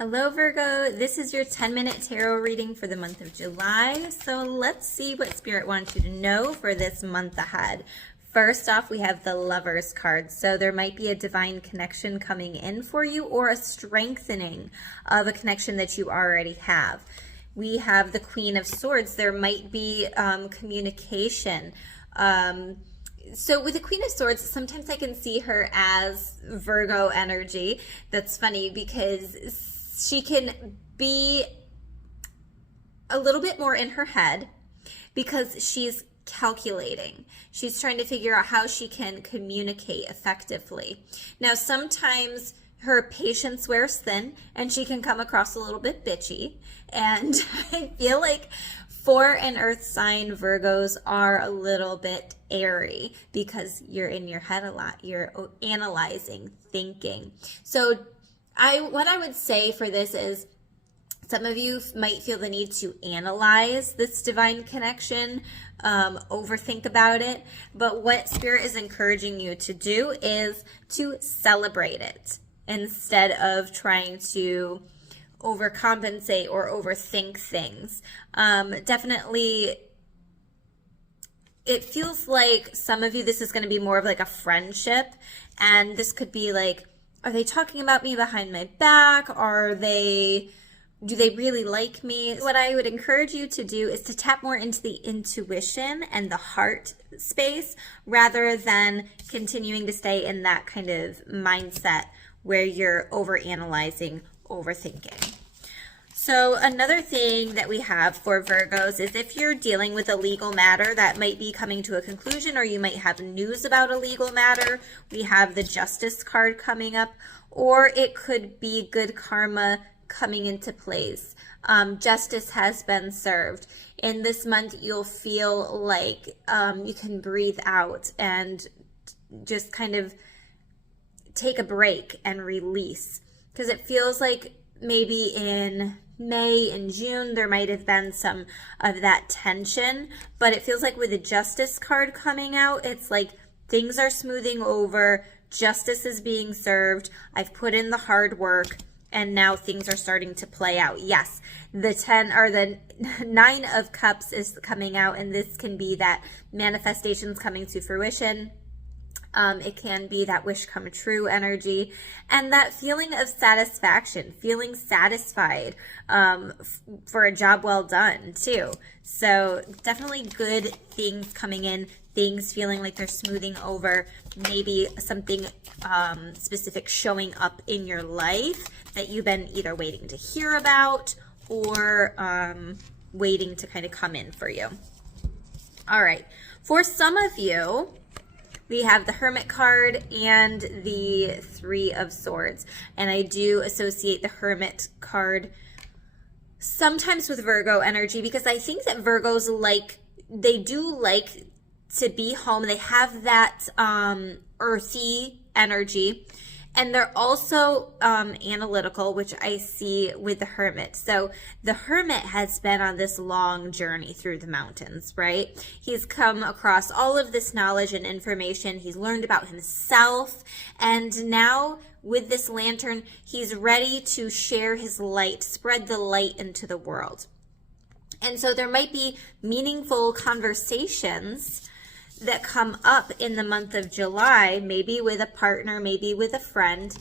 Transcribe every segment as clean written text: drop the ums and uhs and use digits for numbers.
Hello Virgo, this is your 10-minute tarot reading for the month of July. So let's see what Spirit wants you to know for this month ahead. First off, we have the Lovers card. So there might be a divine connection coming in for you or a strengthening of a connection that you already have. We have the Queen of Swords. There might be communication. So with the Queen of Swords, sometimes I can see her as Virgo energy. That's funny because she can be a little bit more in her head because she's calculating. She's trying to figure out how she can communicate effectively. Now, sometimes her patience wears thin and she can come across a little bit bitchy. And I feel like for an earth sign, Virgos are a little bit airy because you're in your head a lot. You're analyzing, thinking. So what I would say for this is some of you might feel the need to analyze this divine connection, overthink about it. But what Spirit is encouraging you to do is to celebrate it instead of trying to overcompensate or overthink things. Definitely, it feels like some of you, this is going to be more of like a friendship. And this could be like, are they talking about me behind my back? Do they really like me? What I would encourage you to do is to tap more into the intuition and the heart space rather than continuing to stay in that kind of mindset where you're overanalyzing, overthinking. So another thing that we have for Virgos is if you're dealing with a legal matter that might be coming to a conclusion, or you might have news about a legal matter, we have the Justice card coming up, or it could be good karma coming into place. Justice has been served. In this month, you'll feel like you can breathe out and just kind of take a break and release, because it feels like maybe in May and June, there might have been some of that tension, but it feels like with the Justice card coming out, it's like things are smoothing over, justice is being served, I've put in the hard work, and now things are starting to play out. Yes, the 9 of Cups is coming out, and this can be that manifestations coming to fruition. It can be that wish come true energy and that feeling of satisfaction, feeling satisfied for a job well done too. So definitely good things coming in, things feeling like they're smoothing over, maybe something specific showing up in your life that you've been either waiting to hear about or waiting to kind of come in for you. All right, for some of you, we have the Hermit card and the 3 of Swords. And I do associate the Hermit card sometimes with Virgo energy because I think that Virgos they do like to be home. They have that earthy energy. And they're also analytical, which I see with the Hermit. So the Hermit has been on this long journey through the mountains, right? He's come across all of this knowledge and information. He's learned about himself. And now with this lantern, he's ready to share his light, spread the light into the world. And so there might be meaningful conversations that come up in the month of July, maybe with a partner, maybe with a friend,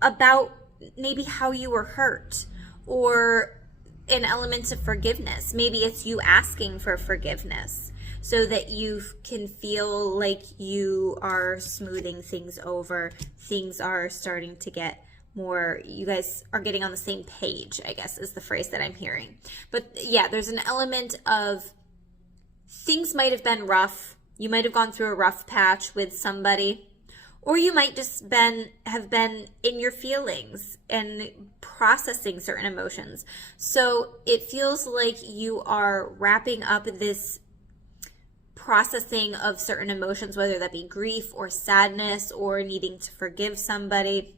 about maybe how you were hurt or an element of forgiveness. Maybe it's you asking for forgiveness so that you can feel like you are smoothing things over. Things are starting to get more, you guys are getting on the same page, I guess is the phrase that I'm hearing. But yeah, there's an element of things might have been rough. You might have gone through a rough patch with somebody, or you might just have been in your feelings and processing certain emotions. So it feels like you are wrapping up this processing of certain emotions, whether that be grief or sadness or needing to forgive somebody,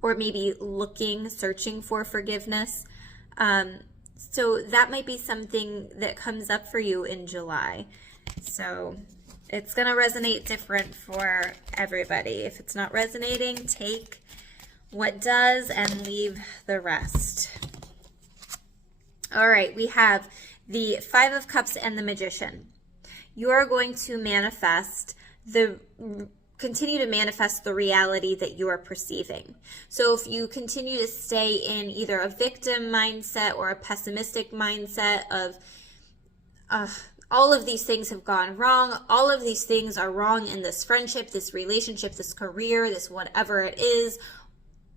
or maybe searching for forgiveness. So that might be something that comes up for you in July. So it's going to resonate different for everybody. If it's not resonating, take what does and leave the rest. All right, we have the Five of Cups and the Magician. You are going to continue to manifest the reality that you are perceiving. So if you continue to stay in either a victim mindset or a pessimistic mindset of all of these things have gone wrong, all of these things are wrong in this friendship, this relationship, this career, this whatever it is,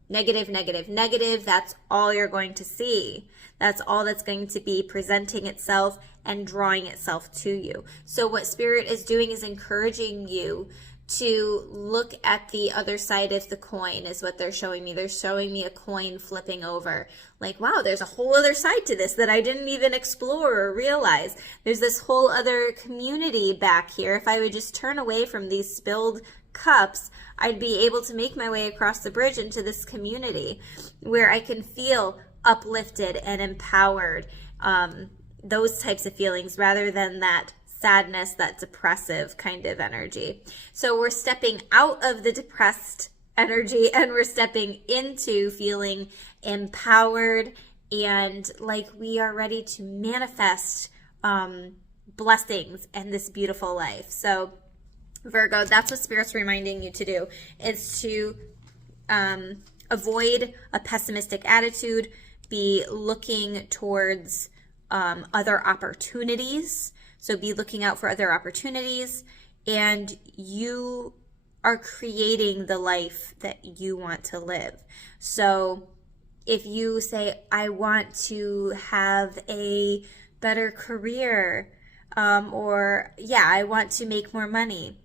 negative, negative, negative, that's all you're going to see. That's all that's going to be presenting itself and drawing itself to you. So what Spirit is doing is encouraging you to look at the other side of the coin, is what they're showing me. They're showing me a coin flipping over. Like, wow, there's a whole other side to this that I didn't even explore or realize. There's this whole other community back here. If I would just turn away from these spilled cups, I'd be able to make my way across the bridge into this community where I can feel uplifted and empowered, those types of feelings, rather than that sadness, that depressive kind of energy. So we're stepping out of the depressed energy and we're stepping into feeling empowered and like we are ready to manifest blessings and this beautiful life. So Virgo, that's what Spirit's reminding you to do, is to avoid a pessimistic attitude, be looking towards other opportunities. So be looking out for other opportunities, and you are creating the life that you want to live. So if you say, I want to have a better career, or yeah, I want to make more money,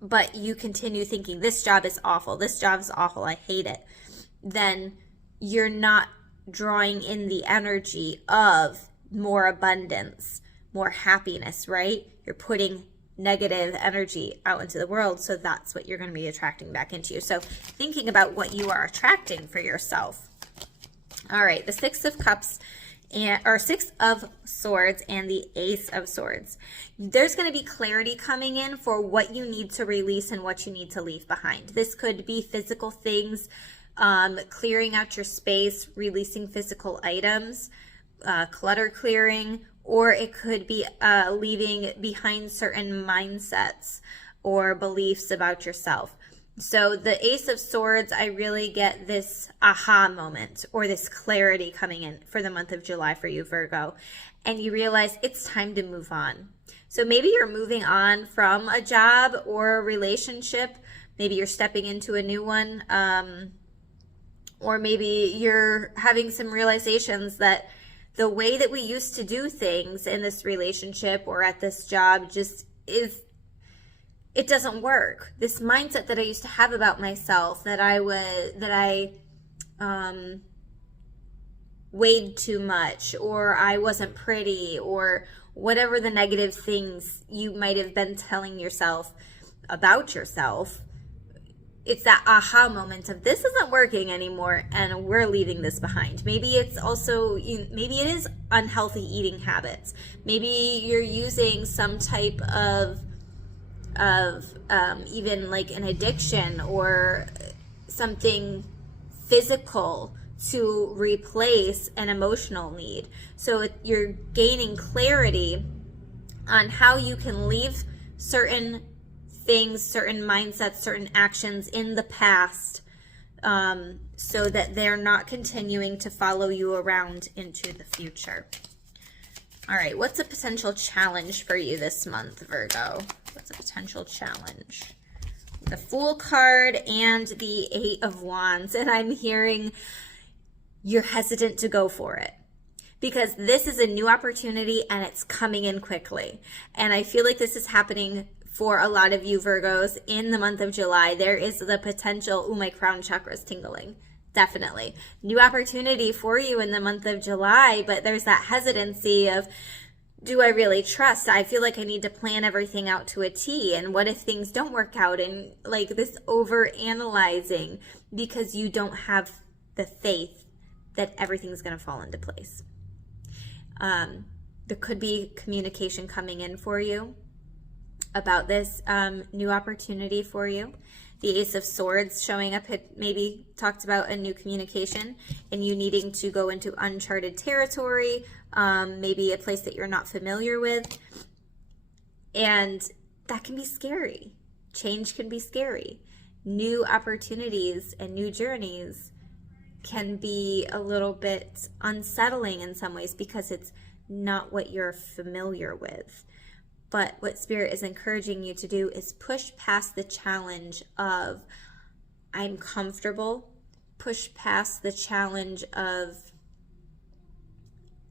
but you continue thinking, this job is awful, I hate it, then you're not drawing in the energy of more abundance, more happiness, right? You're putting negative energy out into the world, so that's what you're going to be attracting back into you. So thinking about what you are attracting for yourself. All right, the Six of Cups or Six of Swords and the Ace of Swords. There's going to be clarity coming in for what you need to release and what you need to leave behind. This could be physical things, clearing out your space, releasing physical items, clutter clearing, or it could be leaving behind certain mindsets or beliefs about yourself. So the Ace of Swords, I really get this aha moment or this clarity coming in for the month of July for you, Virgo. And you realize it's time to move on. So maybe you're moving on from a job or a relationship. Maybe you're stepping into a new one. Or maybe you're having some realizations that the way that we used to do things in this relationship or at this job just it doesn't work. This mindset that I used to have about myself, that I weighed too much, or I wasn't pretty, or whatever the negative things you might have been telling yourself about yourself. It's that aha moment of this isn't working anymore and we're leaving this behind. Maybe it's also, maybe it is unhealthy eating habits. Maybe you're using some type of even like an addiction or something physical to replace an emotional need. So you're gaining clarity on how you can leave certain things, certain mindsets, certain actions in the past, so that they're not continuing to follow you around into the future. All right, what's a potential challenge for you this month, Virgo? What's a potential challenge? The Fool card and the Eight of Wands, and I'm hearing you're hesitant to go for it, because this is a new opportunity and it's coming in quickly. And I feel like this is happening for a lot of you Virgos in the month of July. There is the potential, my crown chakra is tingling. Definitely. New opportunity for you in the month of July, but there's that hesitancy of, do I really trust? I feel like I need to plan everything out to a T. And what if things don't work out? And like this over analyzing because you don't have the faith that everything's going to fall into place. There could be communication coming in for you about this new opportunity for you. The Ace of Swords showing up had maybe talked about a new communication and you needing to go into uncharted territory, maybe a place that you're not familiar with. And that can be scary. Change can be scary. New opportunities and new journeys can be a little bit unsettling in some ways because it's not what you're familiar with. But what Spirit is encouraging you to do is push past the challenge of I'm comfortable, push past the challenge of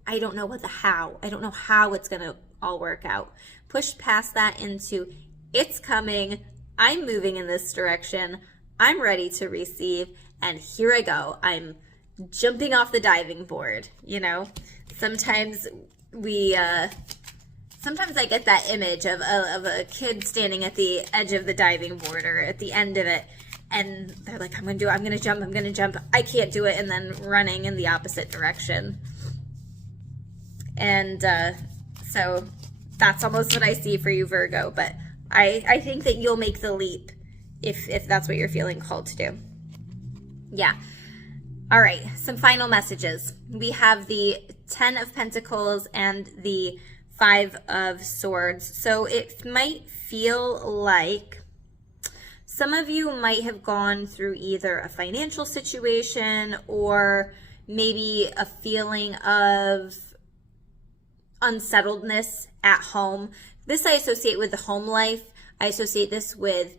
I don't know what the how. I don't know how it's going to all work out. Push past that into it's coming. I'm moving in this direction. I'm ready to receive. And here I go. I'm jumping off the diving board. You know, sometimes sometimes I get that image of a kid standing at the edge of the diving board or at the end of it. And they're like, I'm going to jump. I can't do it. And then running in the opposite direction. And so that's almost what I see for you, Virgo. But I think that you'll make the leap if that's what you're feeling called to do. Yeah. All right. Some final messages. We have the 10 of Pentacles and the 5 of Swords. So it might feel like some of you might have gone through either a financial situation or maybe a feeling of unsettledness at home. This I associate with the home life. I associate this with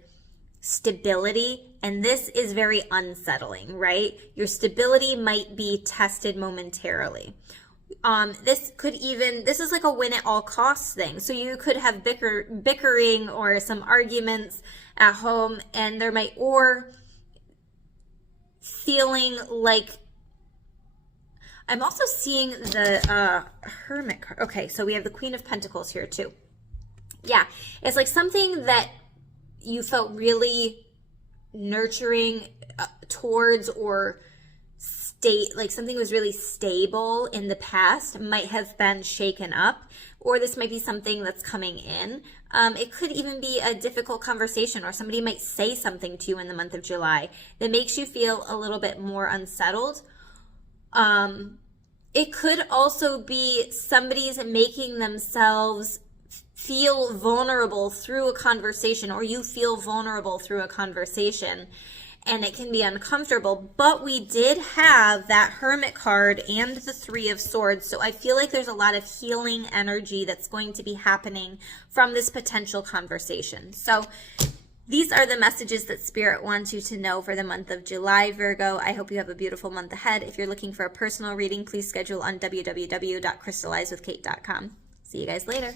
stability, and this is very unsettling, right? Your stability might be tested momentarily. This is like a win at all costs thing. So you could have bickering or some arguments at home, and there might, or feeling like, I'm also seeing the Hermit card. Okay, so we have the Queen of Pentacles here too. Yeah, it's like something that you felt really nurturing towards, or like something was really stable in the past might have been shaken up, or this might be something that's coming in. It could even be a difficult conversation, or somebody might say something to you in the month of July that makes you feel a little bit more unsettled. It could also be somebody's making themselves feel vulnerable through a conversation, or you feel vulnerable through a conversation, and it can be uncomfortable. But we did have that Hermit card and the 3 of Swords, so I feel like there's a lot of healing energy that's going to be happening from this potential conversation. So these are the messages that Spirit wants you to know for the month of July, Virgo. I hope you have a beautiful month ahead. If you're looking for a personal reading, please schedule on www.crystallizewithkate.com. See you guys later.